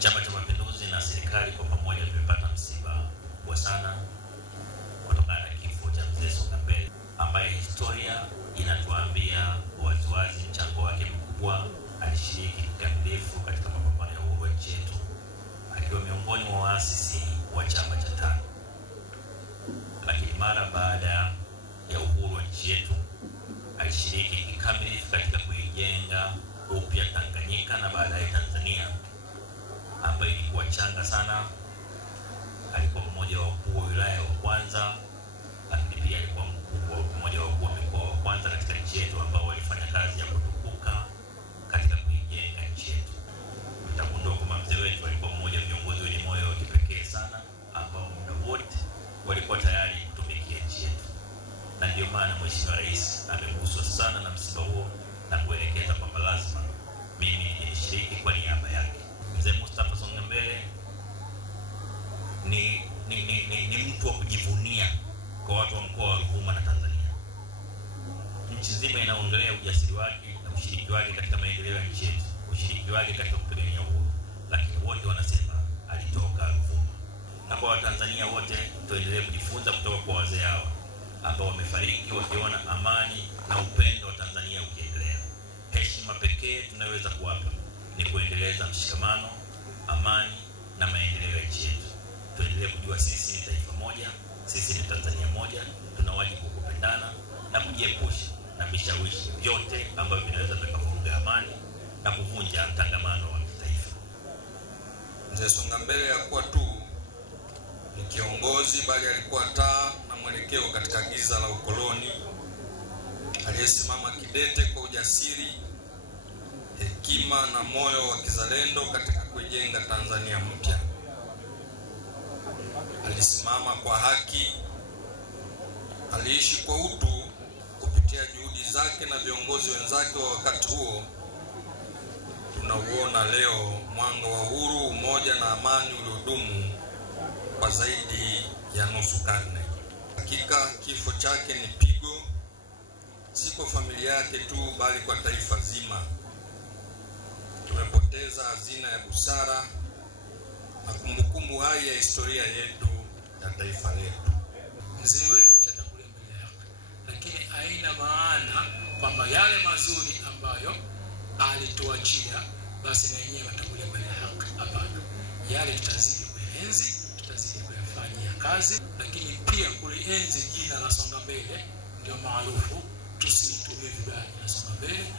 Chama cha Mapinduzi na serikali kwa pamoja tumepata msiba mkubwa sana kutokana na kifo cha Mzee Songa Mbele, ambaye historia inatuambia waziwazi mchango wake mkubwa. Alishiriki kikamilifu katika mapambano ya uhuru wa nchi yetu, akiwa miongoni mwa waasisi wa chama cha TANU. Lakini mara baada ya uhuru wa nchi yetu alishiriki kikamilifu katika kuijenga upya Tanganyika na baadaye Tanzania, ambayo ilikuwa changa sana. Alikuwa mmoja wa wakuu wa wilaya wa kwanza, lakini pia alikuwa mmoja wa wakuu wa mikoa wa kwanza katika nchi yetu ambao walifanya kazi ya kutukuka katika kuijenga nchi yetu. Tutagundua kwamba mzee wetu alikuwa mmoja wa viongozi wenye moyo wa kipekee sana, ambao muda wote walikuwa tayari kutumikia nchi yetu. Na ndio maana Mheshimiwa Rais ameguswa sana na msiba huo na kuelekeza kwamba lazima mimi nishiriki kwa niaba yake. Mzee Mustafa Songa Mbele ni mtu wa kujivunia kwa watu wa mkoa wa Ruvuma na Tanzania. Nchi nzima inaongelea ujasiri wake na ushiriki wake katika maendeleo ya nchi yetu, ushiriki wake katika kupigania uhuru, lakini wote wanasema alitoka Ruvuma. Na kwa Watanzania wote tuendelee kujifunza kutoka kwa wazee hao ambao wamefariki wakiona amani na upendo wa Tanzania ukiendelea. Heshima pekee tunaweza kuwapa ni kuendeleza mshikamano, amani na maendeleo ya nchi yetu. Tuendelee kujua sisi ni taifa moja, sisi ni Tanzania moja, tuna wajibu wa kupendana na kujiepusha na vishawishi vyote ambavyo vinaweza kuvuruga amani na kuvunja mtangamano wa kitaifa. Mzee Songa Mbele hakuwa tu ni kiongozi, bali alikuwa taa na mwelekeo katika giza la ukoloni, aliyesimama kidete kwa ujasiri, hekima na moyo wa kizalendo katika kujenga Tanzania mpya. Alisimama kwa haki, aliishi kwa utu. Kupitia juhudi zake na viongozi wenzake wa wakati huo, tunauona leo mwanga wa uhuru, umoja na amani uliodumu kwa zaidi ya nusu karne. Hakika kifo chake ni pigo, si kwa familia yake tu, bali kwa taifa zima. Tumepoteza hazina ya busara na kumbukumbu hai ya historia yetu ya taifa letu. Mzee wetu mshatangulia mbele yake, lakini haina maana kwamba yale mazuri ambayo alituachia basi na yenyewe watangulia mbele yake. Hapana, yale tutazidi kuenzi, tutazidi kuyafanyia kazi, lakini pia kulienzi jina la Songa Mbele ndio maarufu, tusitumie vibaya na Songa Mbele.